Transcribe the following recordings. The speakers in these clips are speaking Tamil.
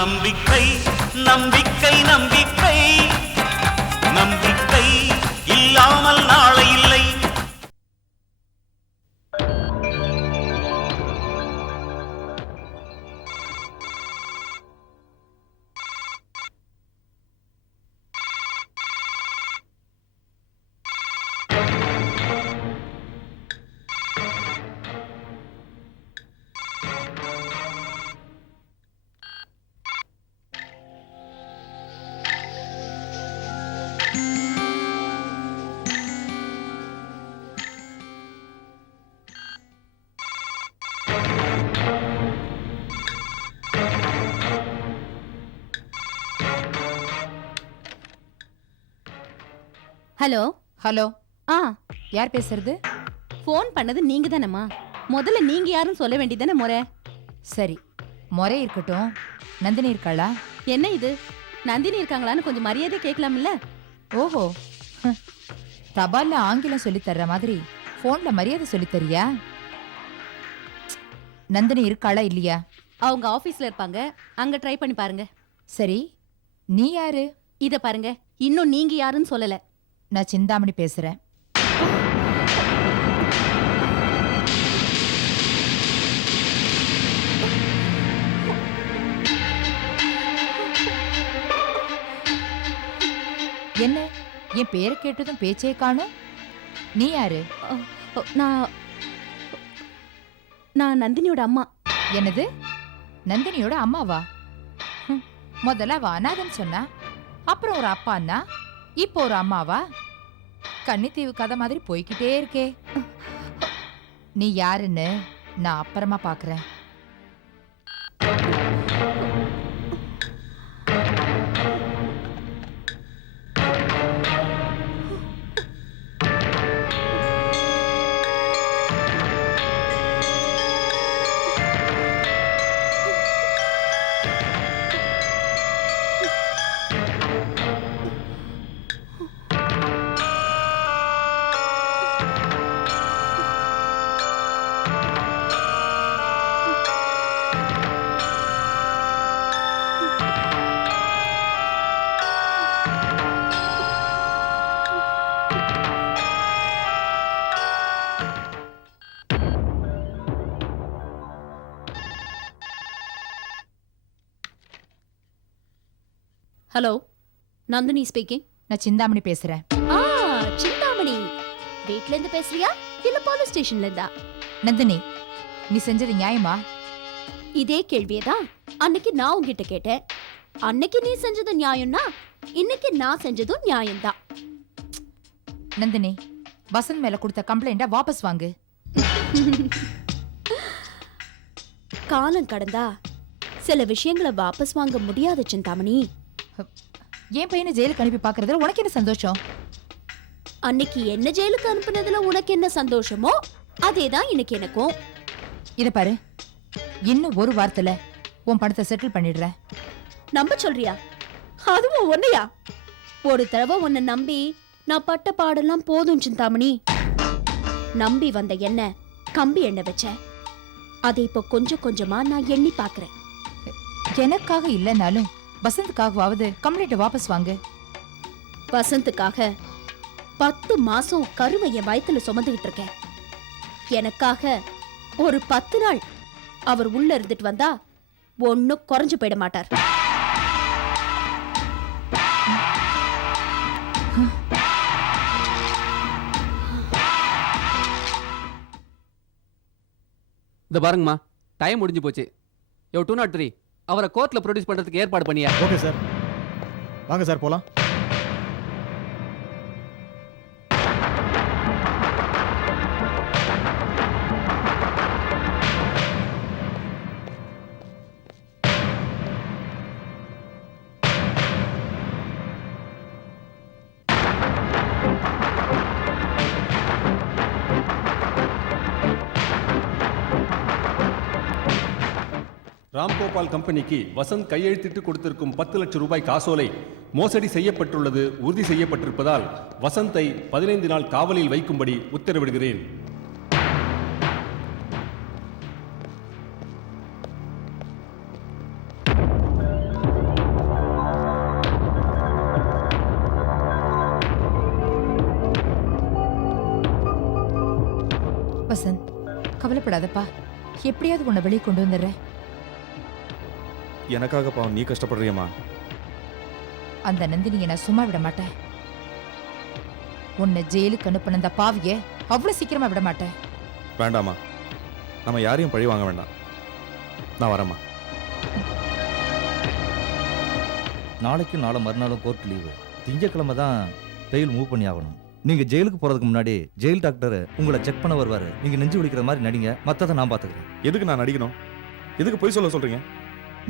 நம்பிக்கை நம்பிக்கை நம்பிக்கை நம்பிக்கை இல்லாமல் நாளை இல்லை. ஹலோ ஹலோ, ஆ யார் பேசுறது? ஃபோன் பண்ணது நீங்க தானம்மா? முதல்ல நீங்க யாரும் சொல்ல வேண்டியதானே முறை. சரி, முறை இருக்கட்டும். நந்தினி இருக்காளா? என்ன இது, நந்தினி இருக்காங்களான்னு கொஞ்சம் மரியாதை கேட்கலாம்ல? ஓஹோ, தபால்ல ஆங்கிலம் சொல்லித் தர்ற மாதிரி போன்ல மரியாதை சொல்லித் தரியா? நந்தினி இருக்காளா இல்லையா? அவங்க ஆபீஸ்ல இருப்பாங்க, அங்க ட்ரை பண்ணி பாருங்க. சரி, நீ யாரு? இத பாருங்க, இன்னும் நீங்க யாருன்னு சொல்லல. நான் சிந்தாமணி பேசுறேன். என்ன, என் பேரை கேட்டதும் பேச்சே காணும்? நீ யாரு? நான் நந்தினியோட அம்மா. என்னது, நந்தினியோட அம்மாவா? முதல்ல அவ அனாதன்னு சொன்னா, அப்புறம் ஒரு அப்பான்னா, இப்போ ஒரு அம்மாவா? கன்னித்தீவு கதை மாதிரி போய்கிட்டே இருக்கே. நீ யாருன்னு நான் அப்புறமா பாக்குறேன். Hello, Nandini speaking. நான் சிந்தாமணி பேசுறேன். சிந்தாமணி, வீட்ல இருந்து பேசுறியா இல்ல போலீஸ் ஸ்டேஷன்ல இருந்தா? நந்தினி, நீ செஞ்சது நியாயமா? இதே கேள்வியதான் அன்னைக்கு நான் உங்ககிட்ட கேட்டேன். அன்னைக்கு நீ செஞ்சது நியாயம்னா இன்னைக்கு நான் செஞ்சதும் நியாயம்தான். நந்தினி, வசந்த் மேல கொடுத்த கம்ப்ளைண்ட வாபஸ் வாங்கு. காலம் கடந்தா சில விஷயங்களை வாபஸ் வாங்க முடியாது சிந்தாமணி. என் பையனை ஜெயிலுக்கு அனுப்பி பாக்குறதுல உனக்கு என்ன சந்தோஷம்? அன்னைக்கு என்ன ஜெயிலுக்கு அனுப்புனதுல உனக்கு என்ன சந்தோஷமோ அதேதான் இன்னைக்கு எனக்கும். இத பாரு, இன்னும் ஒரு வாரத்துல உன் பணத்தை செட்டில் பண்ணிடுறேன். நம்ப சொல்றியா? அதுவும் ஒன்னையா? ஒரு தடவை உன்னை நம்பி நான் பட்ட பாடெல்லாம் போதும் சிந்தாமணி. நம்பி வந்த என்ன கம்பி எண்ணெய் வச்ச, அதை இப்ப கொஞ்சம் கொஞ்சமா நான் எண்ணி பாக்குறேன். எனக்காக இல்லனாலும் வசந்துக்காகவாவது கம்ப்ளைண்ட் வாபஸ் வாங்கு. வசந்துக்காக 10 மாசம் கருவை என் வயத்துல சுமந்துகிட்டு இருக்கேன். எனக்காக ஒரு 10 நாள் அவர் உள்ள இருந்துட்டு வந்தா ஒன்னும் குறைஞ்சு போயிட மாட்டார். இந்த பாருங்கம்மா, டைம் முடிஞ்சு போச்சு. 203 அவரை கோர்ட்ல ப்ரொடியூஸ் பண்றதுக்கு ஏற்பாடு பண்ணியா? ஓகே சார், வாங்க சார் போலாம். ராம்கோபால் கம்பெனிக்கு வசந்த் கையெழுத்திட்டு கொடுத்திருக்கும் 10 லட்சம் ரூபாய் காசோலை மோசடி செய்யப்பட்டுள்ளது உறுதி செய்யப்பட்டிருப்பதால் வசந்தை 15 நாள் காவலில் வைக்கும்படி உத்தரவிடுகிறேன். வசந்த், கவலைப்படாதப்பா. எப்படியாவது உன்னை வெளியே கொண்டு வந்துடுறேன். எனக்காக பாவம் நீ கஷ்டப்படுறியம்மா. அந்த நந்தினியை நான் சும்மா விட மாட்டேன். உன்னை ஜெயிலுக்கு அனுப்பின அந்த பாவிய அவ்வளவு சீக்கிரமா விட மாட்டேன். வேண்டாமா, நம்ம யாரையும் பழி வாங்க வேண்டாம். நான் வரேம்மா. நாளைக்கு நாளை மறுநாளும் கோர்ட் லீவு. திங்கக்கிழமை தான் பெயில் மூவ் பண்ணி ஆகணும். நீங்க ஜெயிலுக்கு போறதுக்கு முன்னாடி ஜெயில் டாக்டர் உங்களை செக் பண்ண வருவாரு. நீங்க நெஞ்சு வலிக்கிற மாதிரி நடிங்க, மத்ததை நான் பாத்துக்கிறேன். எதுக்கு நான் நடிக்கணும்? எதுக்கு போய் சொல்றீங்க?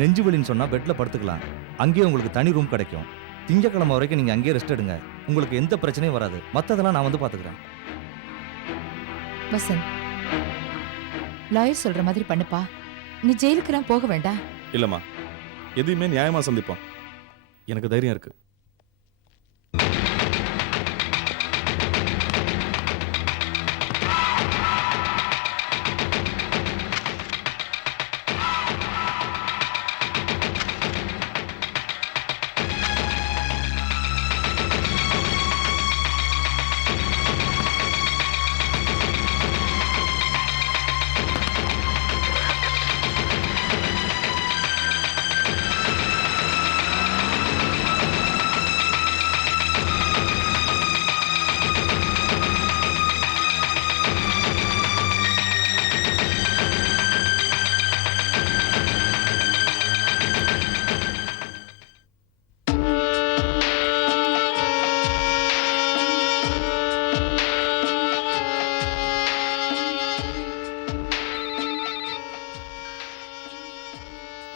நெஞ்சு வலின்னு சொன்னா பெட்ல படுத்துக்கலாம். அங்கேயே உங்களுக்கு தனி ரூம் கிடைக்கும். திங்கக்கிழமை வரைக்கும் நீங்க அங்கேயே ரெஸ்ட் எடுங்க. உங்களுக்கு எந்த பிரச்சனையும் வராது. மத்ததெல்லாம் நான் வந்து பாத்துக்கிறேன். வசந்த், லாயர் சொல்ற மாதிரி பண்ணுப்பா. நீ ஜெயிலுக்குலாம் போக வேண்டாம். இல்லம்மா, எதையுமே நியாயமா சந்திப்போம். எனக்கு தைரியம் இருக்கு.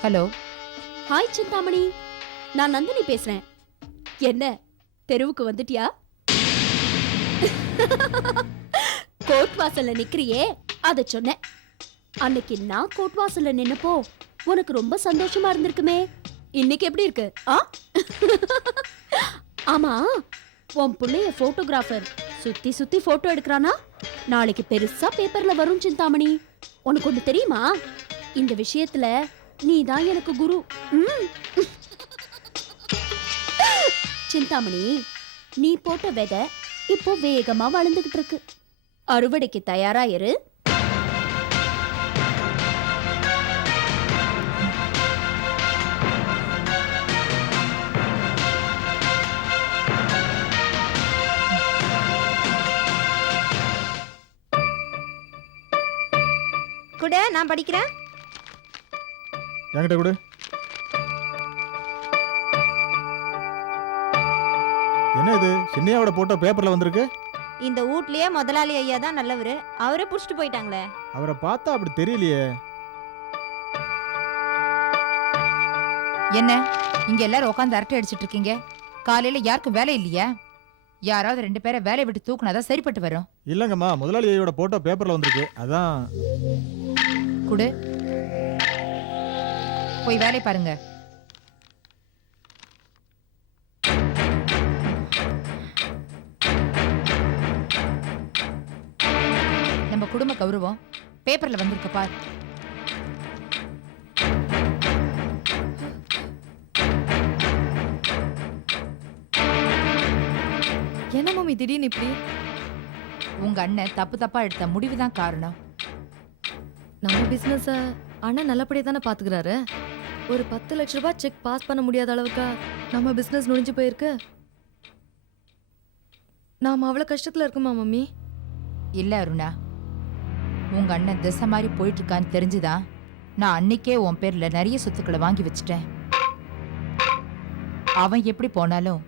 ஹலோ. ஹாய் சிந்தாமணி, நான் நந்தினி பேசுறேன். என்ன தெருவுக்கு வந்துட்டியா? கோர்ட் வாசல்ல நிக்கிறியே, அத சொன்னேன். அன்னைக்கு நான் கோர்ட் வாசல்ல நின்னப்போ உனக்கு ரொம்ப சந்தோஷமா இருந்திருக்குமே. இன்னைக்கு எப்படி இருக்கு? ஆமா, உன் புள்ளைய போட்டோகிராஃபர் சுத்தி சுத்தி போட்டோ எடுக்கிறானா? நாளைக்கு பெருசா பேப்பர்ல வரும் சிந்தாமணி. உனக்கு ஒண்ணு தெரியுமா? இந்த விஷயத்துல நீதான் எனக்கு குரு. சிந்தாமணி, நீ போட்ட விதை இப்போ வேகமா வளர்ந்துகிட்டு இருக்கு. அறுவடைக்கு தயாரா இரு. கூட நான் படிக்கிறேன். என்கிட்ட கொடு. என்ன இது, சின்னையாவோட போட்டோ பேப்பர்ல வந்திருக்கு? இந்த வீட்லயே முதலாளி ஐயா தான் நல்லவரு. அவரே புடிச்சிட்டு போயிட்டாங்களே. அவரை பார்த்தா அப்படி தெரியலையே. என்ன இங்க எல்லாரும் உட்காந்து அரட்டை அடிச்சிட்டு இருக்கீங்க? காலையில யாருக்கும் வேலை இல்லையா? யாராவது 2 பேரை வேலையை விட்டு தூக்குனாதான் சரிப்பட்டு வரும். இல்லங்கம்மா, முதலாளி ஐயோட போட்டோ பேப்பர்ல வந்திருக்கு, அதான். குடு, போய் வேலை பாருங்க. நம்ம குடும்ப கௌரவம் பேப்பர்ல வந்திருக்கு பார். என்ன மம்மி திடீர்னு இப்படி? உங்க அண்ணன் தப்பா எடுத்த முடிவுதான் காரணம். நம்ம பிசினஸ அண்ணன் நல்லபடியா தானே பாத்துக்கிறாரு. ஒரு 10 லட்ச ரூபாய் செக் பாஸ் பண்ண முடியாத அளவுக்கு நம்ம பிசினஸ் நுழைஞ்சு போயிருக்கு. நாம அவ்வளவு கஷ்டத்துல இருக்குமா மம்மி? இல்ல அருணா, உங்க அண்ணன் திசை மாதிரி போயிட்டு இருக்கான்னு தெரிஞ்சுதான் நான் அன்னைக்கே உன் பேர்ல நிறைய சொத்துக்களை வாங்கி வச்சுட்டேன். அவன் எப்படி போனாலும்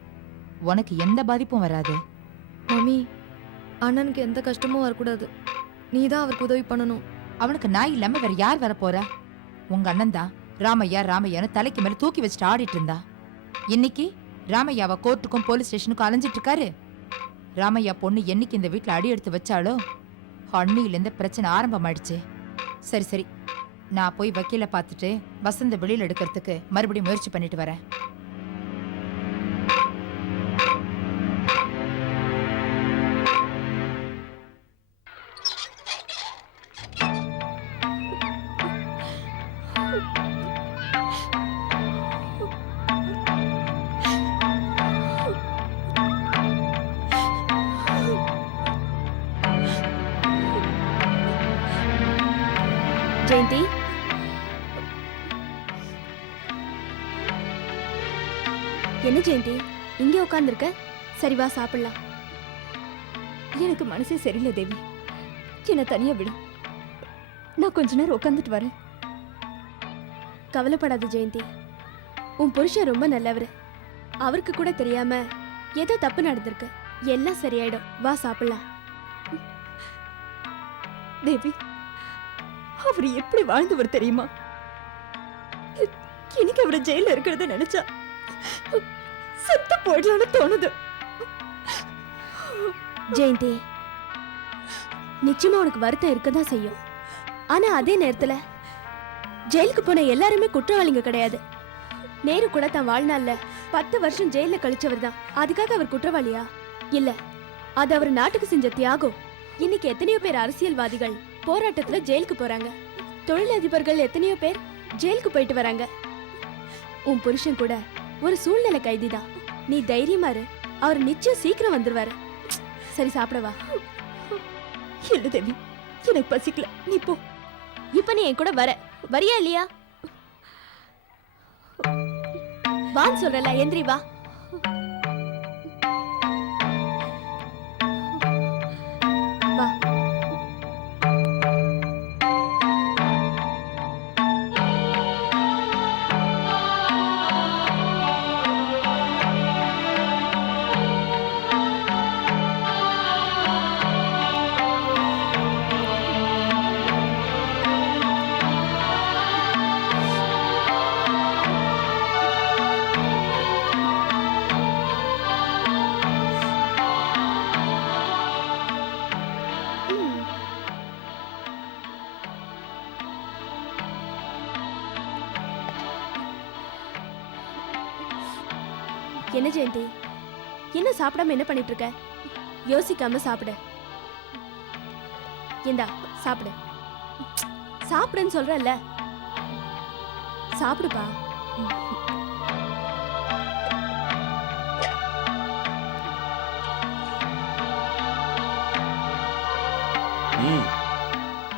உனக்கு எந்த பாதிப்பும் வராது. மம்மி, அண்ணனுக்கு எந்த கஷ்டமும் வரக்கூடாது. நீ தான் அவருக்கு உதவி பண்ணணும். அவனுக்கு நான் இல்லாம வேற யார் வர போறா? உங்க அண்ணன் தான் ராமையா ராமையான்னு தலைக்கு மேல தூக்கி வச்சுட்டு ஆடிட்டு இருந்தா. இன்னைக்கு ராமையாவை கோர்ட்டுக்கும் போலீஸ் ஸ்டேஷனுக்கும் அலைஞ்சிட்டு இருக்காரு. ராமையா பொண்ணு என்னைக்கு இந்த வீட்டுல அடி எடுத்து வச்சாலோ அன்னியிலேருந்து பிரச்சனை ஆரம்பமாயிடுச்சு. சரி சரி, நான் போய் வக்கீல பார்த்துட்டு வசந்த வெளியில எடுக்கிறதுக்கு மறுபடியும் முயற்சி பண்ணிட்டு வரேன். ஜெயந்தி, என்ன ஜெயந்தி இங்கே உட்காந்துருக்க? சரி வா சாப்பிடலாம். எனக்கு மனசே சரியில்லை தேவி, என்ன தனியா விடு, நான் கொஞ்ச நேரம் உட்காந்துட்டு வரேன். கவலைப்படாத ஜெயந்தி, உன் புருஷன் ரொம்ப நல்லவர். அவருக்கு கூட தெரியாம ஏதோ தப்பு நடந்திருக்கு, எல்லாம் சரியாயிடும். வா சாப்பிடலாம். தேவி, அவர் எப்படி வாழ்ந்தவர் தெரியுமா? எனக்கு அவரை ஜெயில இருக்கிறத நினைச்சா செத்து போயிடலாம்னு தோணுது. ஜெயந்தி, நிச்சயமா உனக்கு வருத்தம் இருக்கதான் செய்யும். ஆனா அதே நேரத்துல ஜெயிலுக்கு போன எல்லாருமே குற்றவாளிங்க கிடையாது. நேரு கூட தன் வாழ்நாள்ல 10 வருஷம் ஜெயில கழிச்சவர் தான். அதுக்காக அவர் குற்றவாளியா? இல்ல, அது அவர் நாட்டுக்கு செஞ்ச தியாகம். இன்னைக்கு எத்தனையோ பேர் அரசியல்வாதிகள் போராட்டத்துல ஜெயிலுக்கு போறாங்க. தொழிலதிபர்கள் எத்தனையோ பேர் ஜெயிலுக்கு போயிட்டு வராங்க. உன் புருஷன் கூட ஒரு சூழ்நிலை கைதிதான். நீ தைரியமா இரு, அவர் நிச்சயம் சீக்கிரம் வந்துருவாரு. சரி சாப்பிடவா? இல்ல தேவி, எனக்கு பசிக்கல, நீ போ. இப்ப நீ என் கூட வரியா இல்லையா? வான்னு சொல்றல, எந்திரி வா. வா. என்ன ஜெயந்தி, என்ன சாப்பிடாம என்ன பண்ணிட்டு இருக்க? யோசிக்காம சாப்பிடு. இந்தா சாப்பிடு. சாப்பிடுன்னு சொல்றல்ல, சாப்பிடுப்பா.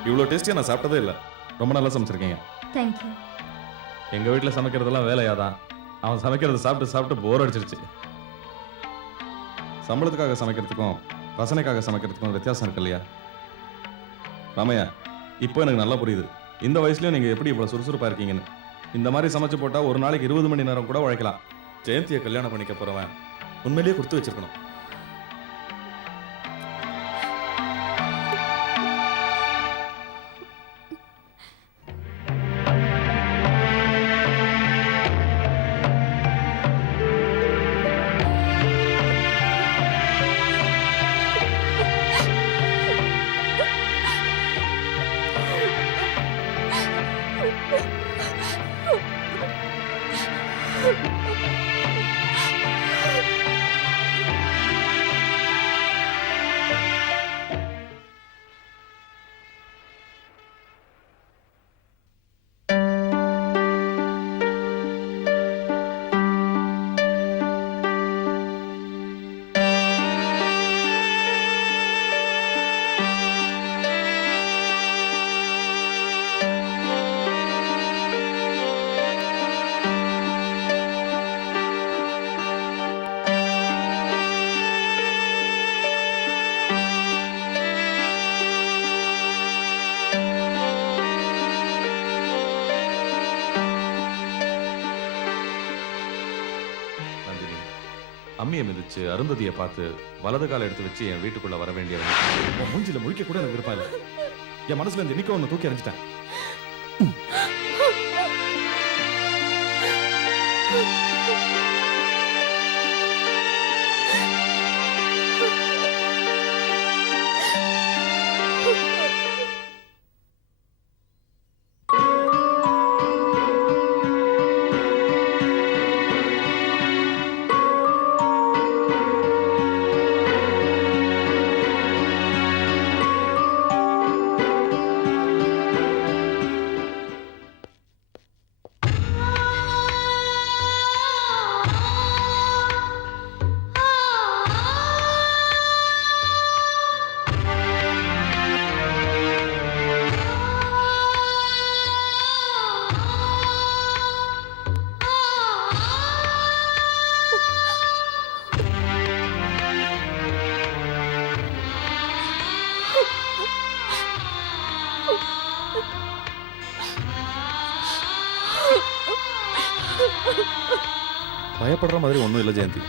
இவ்வளோ டேஸ்டியாக நான் சாப்பிட்டதே இல்லை. ரொம்ப நல்லா சமைச்சிருக்கீங்க. தேங்க்யூ. எங்கள் வீட்டில் சமைக்கிறதெல்லாம் வேலையாதான். அவன் சமைக்கிறத சாப்பிட்டு சாப்பிட்டு போர் அடிச்சிருச்சு. சம்பளத்துக்காக சமைக்கிறதுக்கும் ரசனைக்காக சமைக்கிறதுக்கும் வித்தியாசம் இருக்கு இல்லையா ராமையா? இப்போ எனக்கு நல்லா புரியுது, இந்த வயசுலயும் நீங்கள் எப்படி இவ்வளோ சுறுசுறுப்பாக இருக்கீங்கன்னு. இந்த மாதிரி சமைச்சு போட்டால் ஒரு நாளைக்கு 20 மணி நேரம் கூட உழைக்கலாம். ஜெயந்தியை கல்யாணம் பண்ணிக்க போகிறவன் உண்மையிலேயே கொடுத்து வச்சிருக்கணும். அம்மியை மிதிச்சு அருந்ததியை பார்த்து வலது கால எடுத்து வச்சு என் வீட்டுக்குள்ள வர வேண்டியவன் மூஞ்சில முழிக்க கூட எனக்கு விருப்பம் இல்லை. என் மனசுல இந்த நிக்க ஒன்று தூக்கி எறிஞ்சிட்டேன். பயப்படுற மாதிரி ஒன்றும் இல்லை ஜெயந்தி,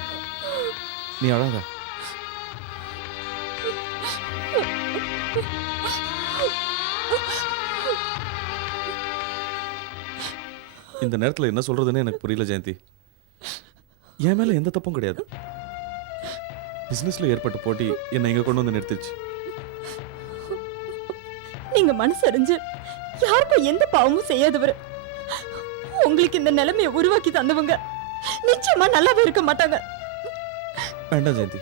நீ அழாத. இந்த நேரத்தில் என்ன சொல்றதுன்னு எனக்கு புரியல ஜெயந்தி. என் மேல எந்த தப்பும் கிடையாது. பிசினஸ்ல ஏற்பட்ட போட்டி என்னை இங்க கொண்டு வந்து நிறுத்திடுச்சு. நீங்க மனசறிஞ்சு யாருக்கும் எந்த பாவமும் செய்யாதவர். உங்களுக்கு இந்த நிலைமையை உருவாக்கி தந்தவங்க நிச்சயமா நல்லாவே இருக்க மாட்டாங்க. வேண்டாம் ஜெயந்தி,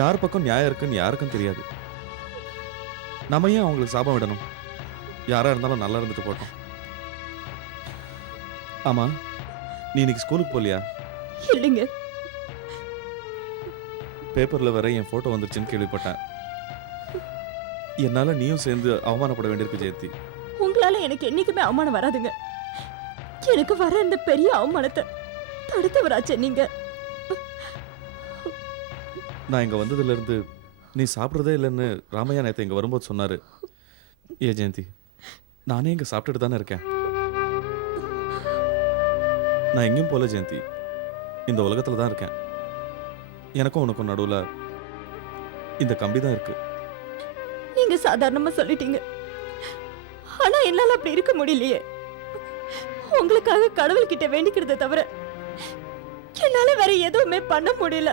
யார் பக்கம் நியாயம் இருக்குன்னு யாருக்கும் தெரியாது. நம்ம ஏன் அவங்களுக்கு சாபம் விடணும்? யாரா இருந்தாலும் நல்லா இருந்துட்டு போட்டோம். ஆமா, நீ இன்னைக்கு ஸ்கூலுக்கு போலியா? இல்லைங்க. பேப்பர்ல வேற என் போட்டோ வந்துருச்சுன்னு கேள்விப்பட்டேன். என்னால நீயும் சேர்ந்து அவமானப்பட வேண்டியிருக்கு ஜெயந்தி. உங்களால எனக்கு என்னைக்குமே அவமானம் வராதுங்க. எனக்கு வர இந்த பெரிய அவமானத்தை தடுத்தவராச்சே நீங்க. நான் இங்க வந்ததுல இருந்து நீ சாப்பிட்றதே இல்லைன்னு ராமையா நேத்து இங்க வரும்போது சொன்னாரு. ஏ ஜெயந்தி, நானே இங்க சாப்பிட்டுட்டு தானே இருக்கேன். நான் எங்கேயும் போல ஜெயந்தி, இந்த உலகத்துல தான் இருக்கேன். எனக்கும் உனக்கும் நடுவுல இந்த கம்பி தான் இருக்கு. நீங்க சாதாரணமா சொல்லிட்டீங்க, ஆனா என்னால அப்படி இருக்க முடியலையே. உங்களுக்காக கடவுள்கிட்ட வேண்டிக்கிறத தவிர என்னால வேற எதுவுமே பண்ண முடியல.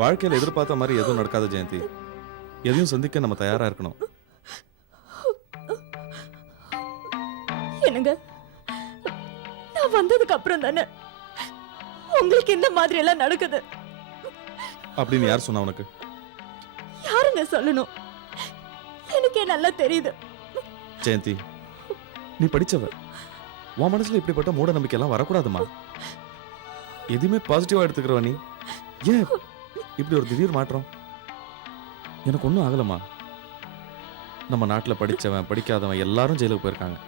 வாழ்க்கையில எதிர்பார்த்த மாதிரி எதுவும் நடக்காத ஜெயந்தி. எதையும் சந்திக்க நம்ம தயாரா இருக்கணும். என்னங்க, நான் வந்ததுக்கு அப்புறம் தானே உங்களுக்கு இந்த மாதிரி எல்லாம் நடக்குது. அப்படின்னு யார் சொன்னா உனக்கு? யாருங்க சொல்லணும்? எனக்கே நல்லா தெரியுது. ஜெயந்தி, நீ படிச்சவ. உன் மனசுல இப்படிப்பட்ட மூட நம்பிக்கை எல்லாம் வரக்கூடாதுமா. எதுவுமே பாசிட்டிவா எடுத்துக்கிறவ நீ. ஏன் இப்படி ஒரு திடீர் மாற்றம்? எனக்கு ஒன்றும் ஆகலம்மா. நம்ம நாட்டில் படிச்சவன் படிக்காதவன் எல்லாரும் ஜெயிலுக்கு போயிருக்காங்க.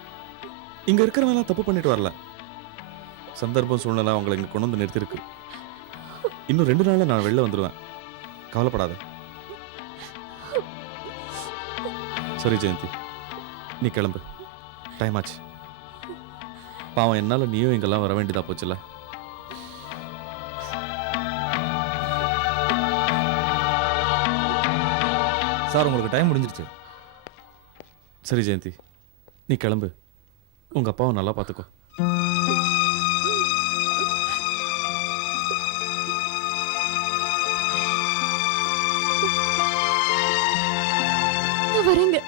இங்க இருக்கிறவன் எல்லாம் தப்பு பண்ணிட்டு வரல. சந்தர்ப்பம் சூழ்நிலை அவங்களை இங்க கொண்டு வந்து நிறுத்திருக்கு. இன்னும் 2 நாள்ல நான் வெளில வந்துடுவேன். கவலைப்படாத. சரி ஜெயந்தி, நீ கிளம்பு. டைம் ஆச்சு. பாவம், என்னால நீயும் இங்கெல்லாம் வர வேண்டியதா போச்சுல. சார், உங்களுக்கு டைம் முடிஞ்சிருச்சு. சரி ஜெயந்தி, நீ கிளம்பு. உங்க அப்பாவை நல்லா பார்த்துக்கோ. நான் வரேங்க.